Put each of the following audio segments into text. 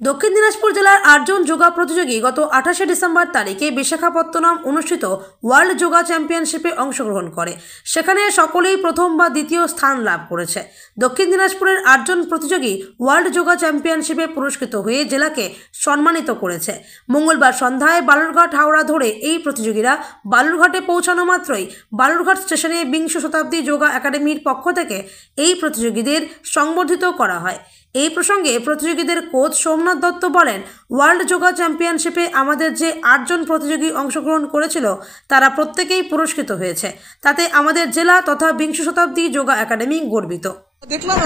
দক্ষিণ দিনাজপুর জেলার 8 জন যোগা প্রতিযোগী গত 28শে ডিসেম্বর তারিখে বিশাখাপত্তনম অনুষ্ঠিত ওয়ার্ল্ড যোগা চ্যাম্পিয়নশিপে অংশগ্রহণ করে। সেখানে সকলেই প্রথম বা দ্বিতীয় স্থান লাভ করেছে। দক্ষিণ দিনাজপুরের 8 জন প্রতিযোগী ওয়ার্ল্ড যোগা চ্যাম্পিয়নশিপে পুরস্কৃত হয়ে জেলাকে সম্মানিত করেছে। মঙ্গলবার সন্ধ্যায় বালুরঘাট হাওড়া ধরে এই প্রতিযোগীরা বালুরঘাটে পৌঁছানো মাত্রই বালুরঘাট স্টেশনে বিংশ শতাব্দী যোগা একাডেমির পক্ষ থেকে এই প্রতিযোগীদের সংবর্ধিত করা হয়। এই প্রসঙ্গে প্রতিযোগীদের কোচ সোমনাথ দত্ত বলেন, ওয়ার্ল্ড যোগা চ্যাম্পিয়নশিপে আমাদের যে 8 জন প্রতিযোগী অংশগ্রহণ করেছিল তারা প্রত্যেকেই পুরস্কৃত হয়েছে। তাতে আমাদের জেলা তথা বিংশ শতাব্দী যোগা একাডেমি গর্বিত। দেখলাম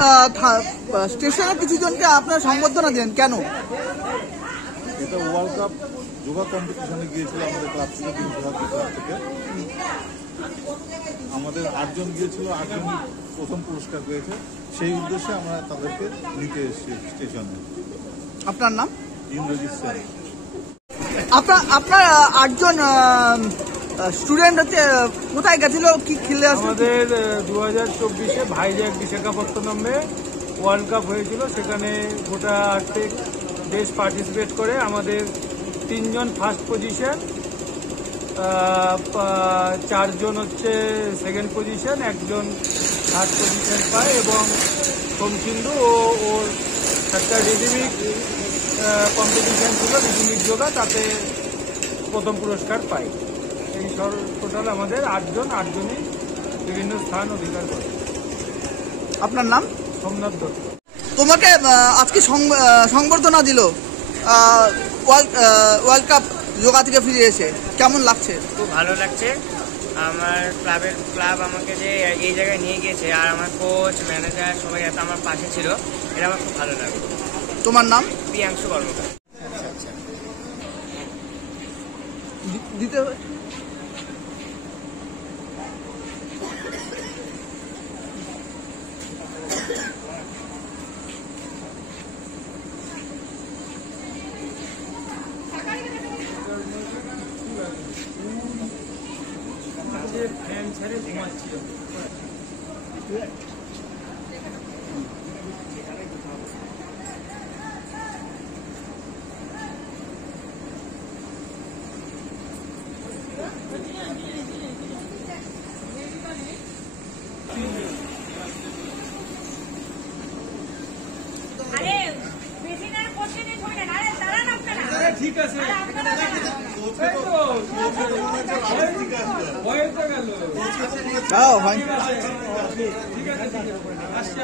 স্টেশনে কিছু জনকে আপনারা সংবর্ধনা দেন, কেন? এটা ওয়ার্ল্ড কাপ যোগা কম্পিটিশনে গিয়েছিল আমাদের ক্লাব থেকে, ক্লাব থেকে আমাদের 8 জন গিয়েছিল, 8 জন প্রথম পুরস্কার পেয়েছে। সেই উদ্দেশ্যে আমরা তাদেরকে নিতে এসেছি স্টেশনে। আপনার নাম? ইন্দ্রজিৎ সেন। আপনার 8 জন স্টুডেন্ট হচ্ছে কোথায় গেছিল, কি খেলে? আমাদের 2024-এ ভাইজ্যাক বিশাখাপত্তনমে ওয়ার্ল্ড কাপ হয়েছিল। সেখানে গোটা 8 দেশ পার্টিসিপেট করে। আমাদের 3 জন ফার্স্ট পজিশন, 4 জন হচ্ছে সেকেন্ড পজিশন, 1 জন থার্ড পজিশন পায় এবং সোমচিন্দু ওর একটা রিদিমিক কম্পিটিশন ছিল, রিদিমিক যোগা, তাতে প্রথম পুরস্কার পায়। এই টোটাল আমাদের 8 জনই বিভিন্ন স্থান অধিকার করে। আপনার নাম? সোমনাথ দত্ত। তোমাকে আজকে সংবর্ধনা দিল ওয়ার্ল্ড কাপ যোগা থেকে ফিরে এসে, কেমন লাগছে? খুব ভালো লাগছে। আমার ক্লাব আমাকে যে এই জায়গায় নিয়ে গিয়েছে, আর আমার কোচ, ম্যানেজার সবাই এত আমার পাশে ছিল, এটা আমার খুব ভালো লাগে। তোমার নাম? প্রিয়াংশু কর্মকার। দিতে হবে। ফ্যান ছেড়ে ঘুমাচ্ছিল। ঠিক আছে, যাও ভাই। ঠিক আছে, আসছে।